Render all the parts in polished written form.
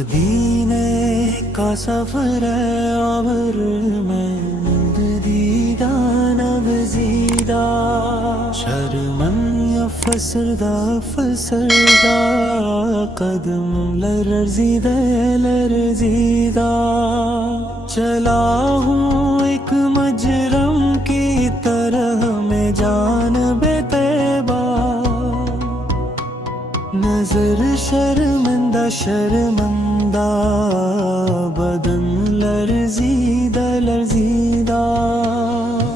مدینے کا سفر ہے اور میں دیدہ نوزیدہ شرمن یا فسردہ قدم لرزیدہ لرزیدہ چلا ہوں ایک مجرم کی طرح میں جانب طیبہ نظر شرمندہ شرمندہ بدن لرزیدہ لرزیدہ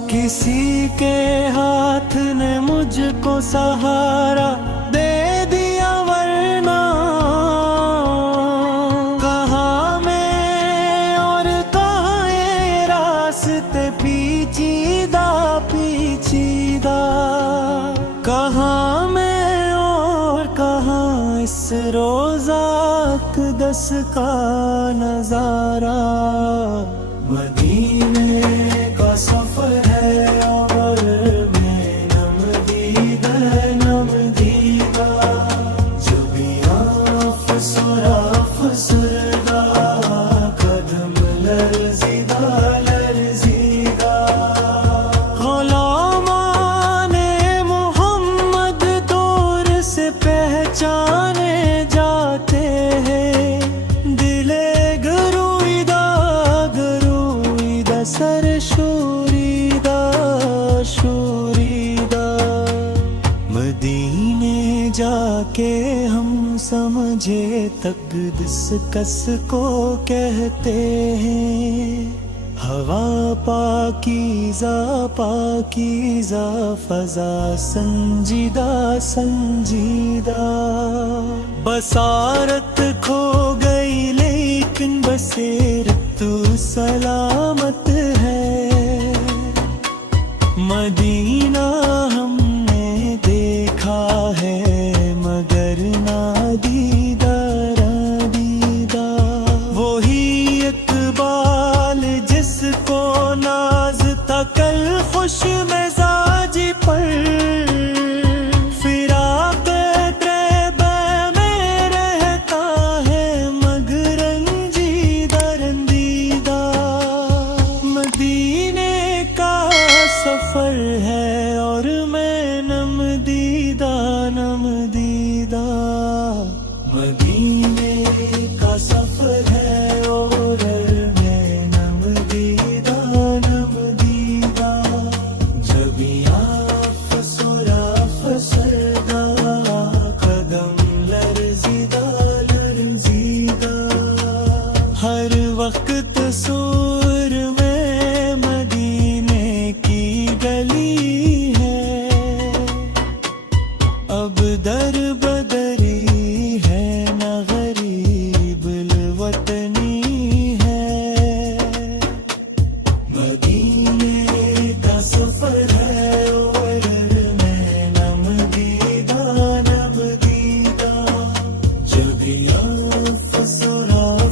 کسی کے ہاتھ نے مجھ کو سہارا دے دیا ورنہ کہاں میں اور کہاں یہ راستے پیچیدہ پیچیدہ کہاں میں اس روزہ اقدس کا نظارہ مدینے کا سفر ہے اور میں نمدیدہ نمدیدہ جب یہاں فسردہ قدم لرزیدہ لرزیدہ غلامان محمد دور سے پہچان سر شوریدہ شوریدہ مدینے جا کے ہم سمجھے تقدس کس کو کہتے ہیں ہوا پاکیزہ پاکیزہ فضا سنجیدہ سنجیدہ بصارت کھو گئی لیکن بصیرت تو سلامت ہے مدینہ ہم نے دیکھا ہے مگر نادیدہ نادیدہ وہی اقبال جس کو ناز تھا کل خوش مزاجی پر سفر ہے اور میں نمدیدہ نمدیدہ مدینے کا سفر ہے اور میں نمدیدہ نمدیدہ جب یہاں فسردہ قدم لرزیدہ لرزیدہ ہر وقت سور میں مدینے کی گلی ہے اب در بدری ہے نہ غریب الوطنی ہے مدینے کا سفر ہے اور میں نمدیدہ نمدیدہ جب یہاں فسردہ